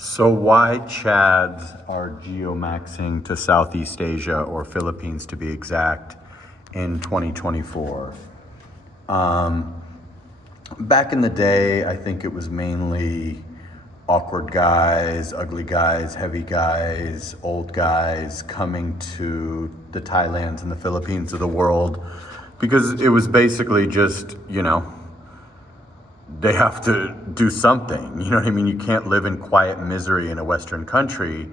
So why CHADS are geomaxing to Southeast Asia, or Philippines to be exact, in 2024? Back in the day, I think it was mainly awkward guys, ugly guys, heavy guys, old guys coming to the Thailands and the Philippines of the world, because it was basically just, they have to do something. You know what I mean? You can't live in quiet misery in a Western country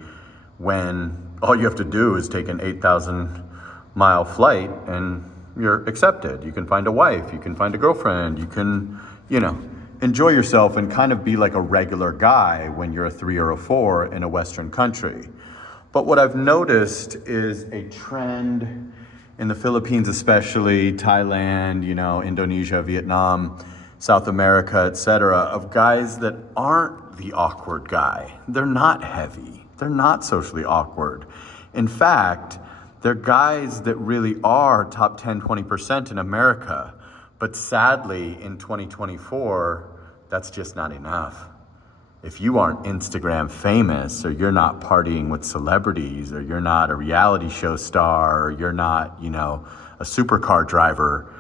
when all you have to do is take an 8,000-mile flight and you're accepted. You can find a wife, you can find a girlfriend, you can, enjoy yourself and kind of be like a regular guy when you're a 3 or a 4 in a Western country. But what I've noticed is a trend in the Philippines, especially Thailand, Indonesia, Vietnam, South America, etc., of guys that aren't the awkward guy. They're not heavy. They're not socially awkward. In fact, they're guys that really are top 10, 20% in America. But sadly, in 2024, that's just not enough. If you aren't Instagram famous, or you're not partying with celebrities, or you're not a reality show star, or you're not, a supercar driver,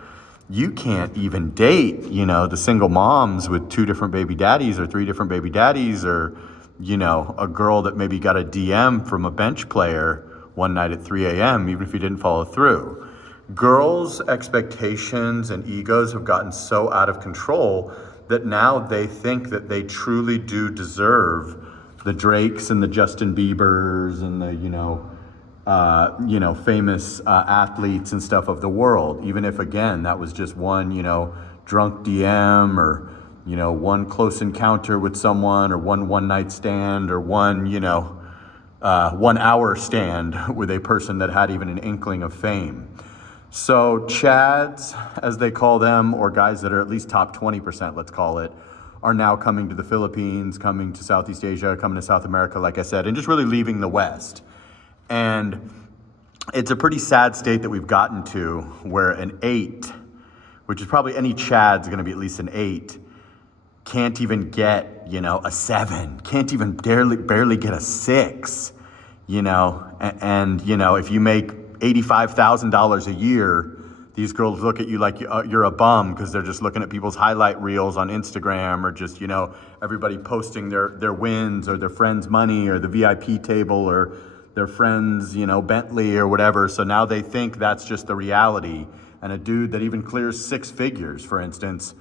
you can't even date, the single moms with 2 different baby daddies or 3 different baby daddies, or, a girl that maybe got a DM from a bench player one night at 3 a.m., even if you didn't follow through. Girls' expectations and egos have gotten so out of control that now they think that they truly do deserve the Drakes and the Justin Biebers and the, famous athletes and stuff of the world, even if, again, that was just one, drunk DM, or, one close encounter with someone, or one night stand, or one, 1 hour stand with a person that had even an inkling of fame. So CHADS, as they call them, or guys that are at least top 20%, let's call it, are now coming to the Philippines, coming to Southeast Asia, coming to South America, like I said, and just really leaving the West. And it's a pretty sad state that we've gotten to, where an 8, which is probably any CHAD's going to be at least an 8, can't even get, a 7, can't even barely get a 6, and if you make $85,000 a year, these girls look at you like you're a bum, because they're just looking at people's highlight reels on Instagram, or just, everybody posting their wins, or their friends' money, or the VIP table, or their friends, Bentley or whatever. So now they think that's just the reality. And a dude that even clears 6 figures, for instance,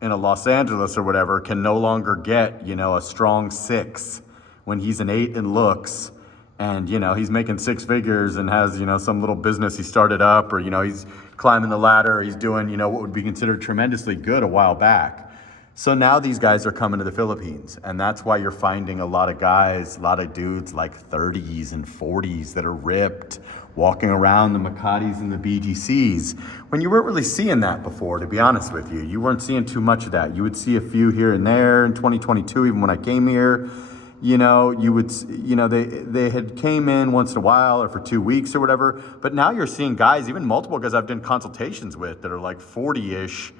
in a Los Angeles or whatever, can no longer get, a strong 6 when he's an 8 in looks. And, he's making 6 figures and has, some little business he started up, or, he's climbing the ladder, he's doing, what would be considered tremendously good a while back. So now these guys are coming to the Philippines, and that's why you're finding a lot of guys, a lot of dudes like 30s and 40s that are ripped, walking around the Macatis and the BGCs, when you weren't really seeing that before, to be honest with you. You weren't seeing too much of that. You would see a few here and there in 2022, even when I came here. You would, they had came in once in a while, or for 2 weeks or whatever. But now you're seeing guys, even multiple guys I've done consultations with, that are like 40-ish,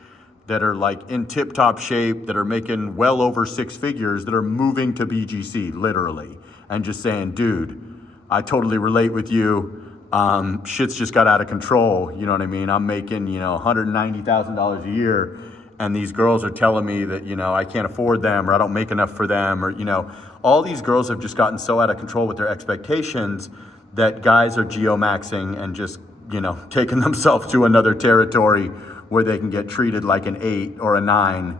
that are like in tip-top shape, that are making well over 6 figures, that are moving to BGC, literally, and just saying, dude, I totally relate with you. Shit's just got out of control. You know what I mean? I'm making, $190,000 a year. And these girls are telling me that, I can't afford them, or I don't make enough for them, or, all these girls have just gotten so out of control with their expectations that guys are geomaxing and just, taking themselves to another territory where they can get treated like an 8 or a 9.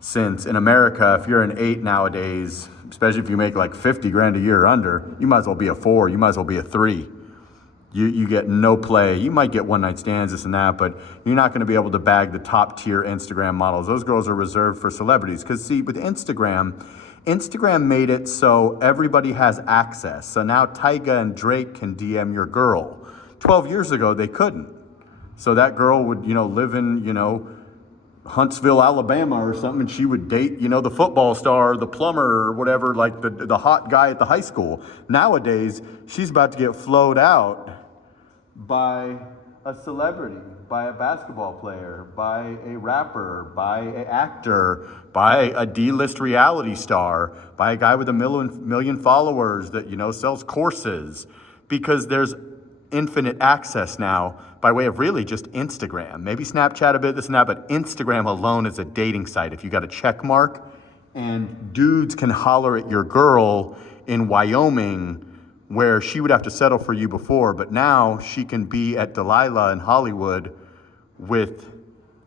Since in America, if you're an 8 nowadays, especially if you make like 50 grand a year or under, you might as well be a 4, you might as well be a 3. You get no play. You might get one night stands, this and that, but you're not going to be able to bag the top tier Instagram models. Those girls are reserved for celebrities. Because see, with Instagram made it so everybody has access. So now Tyga and Drake can DM your girl. 12 years ago, they couldn't. So that girl would, live in, Huntsville, Alabama or something, and she would date, the football star, the plumber, or whatever, like the hot guy at the high school. Nowadays, she's about to get flowed out by a celebrity, by a basketball player, by a rapper, by an actor, by a D-list reality star, by a guy with a million followers that, you know, sells courses, because there's infinite access now by way of really just Instagram. Maybe Snapchat a bit, this and that, but Instagram alone is a dating site. If you got a check mark, and dudes can holler at your girl in Wyoming where she would have to settle for you before, but now she can be at Delilah in Hollywood with,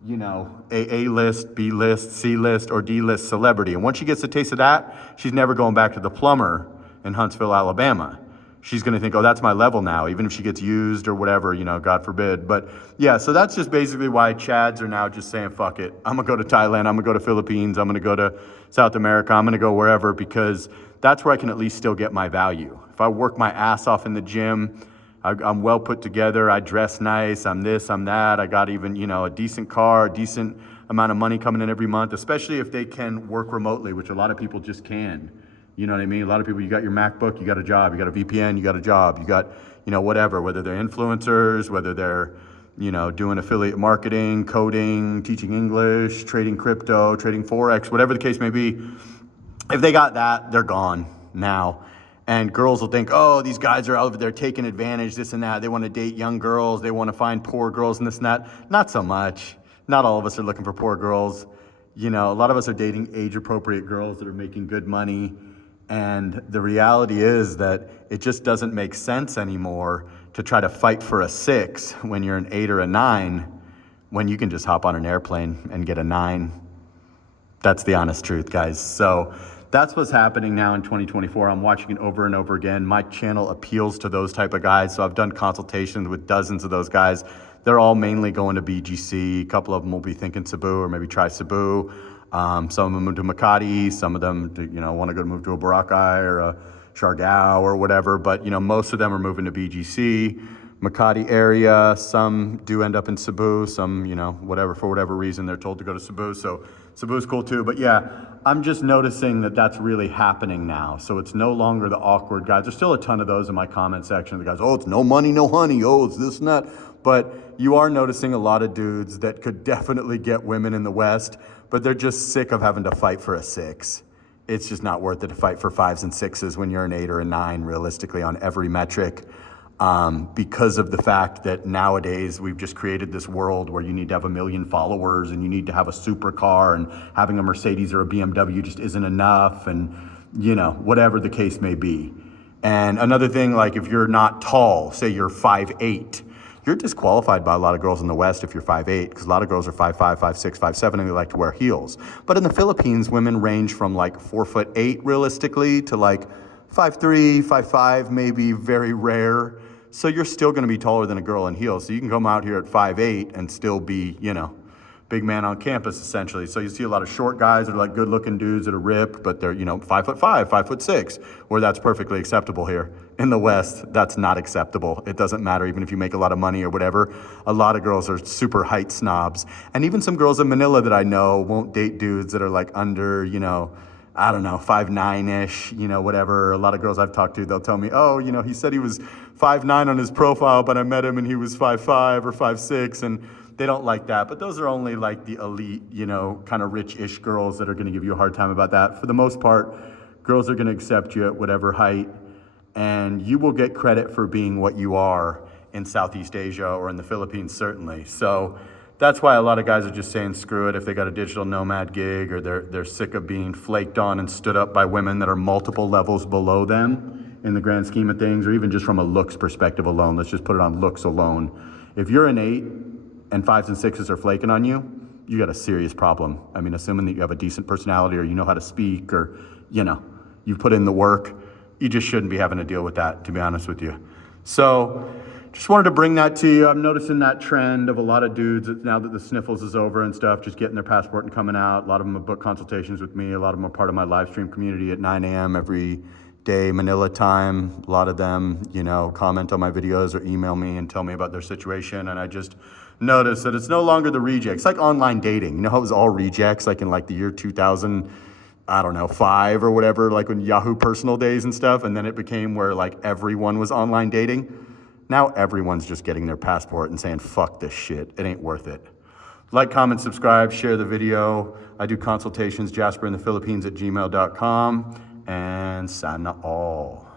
you know, A-list, B-list, C-list, or D-list celebrity. And once she gets a taste of that, she's never going back to the plumber in Huntsville, Alabama. She's gonna think, oh, that's my level now, even if she gets used or whatever, you know, God forbid. But yeah, so that's just basically why Chads are now just saying, fuck it. I'm gonna go to Thailand, I'm gonna go to Philippines, I'm gonna go to South America, I'm gonna go wherever, because that's where I can at least still get my value. If I work my ass off in the gym, I'm well put together, I dress nice, I'm this, I'm that, I got even, you know, a decent car, a decent amount of money coming in every month, especially if they can work remotely, which a lot of people just can. You know what I mean? A lot of people, you got your MacBook, you got a job, you got a VPN, you got a job, you got, you know, whatever, whether they're influencers, whether they're, you know, doing affiliate marketing, coding, teaching English, trading crypto, trading Forex, whatever the case may be. If they got that, they're gone now. And girls will think, oh, these guys are over there taking advantage, this and that. They want to date young girls. They want to find poor girls and this and that. Not so much. Not all of us are looking for poor girls. You know, a lot of us are dating age-appropriate girls that are making good money. And the reality is that it just doesn't make sense anymore to try to fight for a 6 when you're an 8 or a 9, when you can just hop on an airplane and get a 9. That's the honest truth, guys. So that's what's happening now in 2024. I'm watching it over and over again. My channel appeals to those type of guys. So I've done consultations with dozens of those guys. They're all mainly going to BGC. A couple of them will be thinking Cebu or maybe try Cebu. Some of them move to Makati. Some of them, you know, want to go move to a Boracay or a Siargao or whatever. But, you know, most of them are moving to BGC, Makati area. Some do end up in Cebu. Some, you know, whatever, for whatever reason, they're told to go to Cebu. So Cebu's cool too. But yeah, I'm just noticing that that's really happening now. So it's no longer the awkward guys. There's still a ton of those in my comment section. The guys, oh, it's no money, no honey. Oh, it's this and that. But you are noticing a lot of dudes that could definitely get women in the West, but they're just sick of having to fight for a 6. It's just not worth it to fight for 5s and 6s when you're an 8 or a 9, realistically, on every metric. Because of the fact that nowadays we've just created this world where you need to have 1 million followers and you need to have a supercar, and having a Mercedes or a BMW just isn't enough, and, you know, whatever the case may be. And another thing, like if you're not tall, say you're 5'8", you're disqualified by a lot of girls in the West if you're 5'8", because a lot of girls are 5'5", 5'6", 5'7", and they like to wear heels. But in the Philippines, women range from like 4'8" realistically to like 5'3", 5'5", maybe very rare. So you're still going to be taller than a girl in heels. So you can come out here at 5'8" and still be, you know, big man on campus essentially. So you see a lot of short guys that are like good looking dudes that are ripped, but they're, you know, 5'5", 5'6", where that's perfectly acceptable here. In the West, that's not acceptable. It doesn't matter, even if you make a lot of money or whatever. A lot of girls are super height snobs. And even some girls in Manila that I know won't date dudes that are like under, you know, I don't know, 5'9"-ish, you know, whatever. A lot of girls I've talked to, they'll tell me, oh, you know, he said he was 5'9" on his profile, but I met him and he was 5'5" or 5'6", and they don't like that. But those are only like the elite, you know, kind of rich-ish girls that are going to give you a hard time about that. For the most part, girls are going to accept you at whatever height, and you will get credit for being what you are in Southeast Asia or in the Philippines, certainly. So that's why a lot of guys are just saying screw it if they got a digital nomad gig, or they're sick of being flaked on and stood up by women that are multiple levels below them in the grand scheme of things, or even just from a looks perspective alone. Let's just put it on looks alone. If you're an 8 and 5s and 6s are flaking on you, you got a serious problem. I mean, assuming that you have a decent personality, or you know how to speak, or, you know, you put in the work, you just shouldn't be having to deal with that, to be honest with you. So just wanted to bring that to you. I'm noticing that trend of a lot of dudes, now that the sniffles is over and stuff, just getting their passport and coming out. A lot of them have booked consultations with me. A lot of them are part of my live stream community at 9 a.m. every day, Manila time. A lot of them, you know, comment on my videos or email me and tell me about their situation. And I just noticed that it's no longer the rejects. It's like online dating. You know how it was all rejects, like in like the year 2000, I don't know, 5 or whatever, like when Yahoo personal days and stuff. And then it became where like everyone was online dating. Now everyone's just getting their passport and saying, fuck this shit. It ain't worth it. Like, comment, subscribe, share the video. I do consultations, Jasperinthephilippines@gmail.com. And sana all.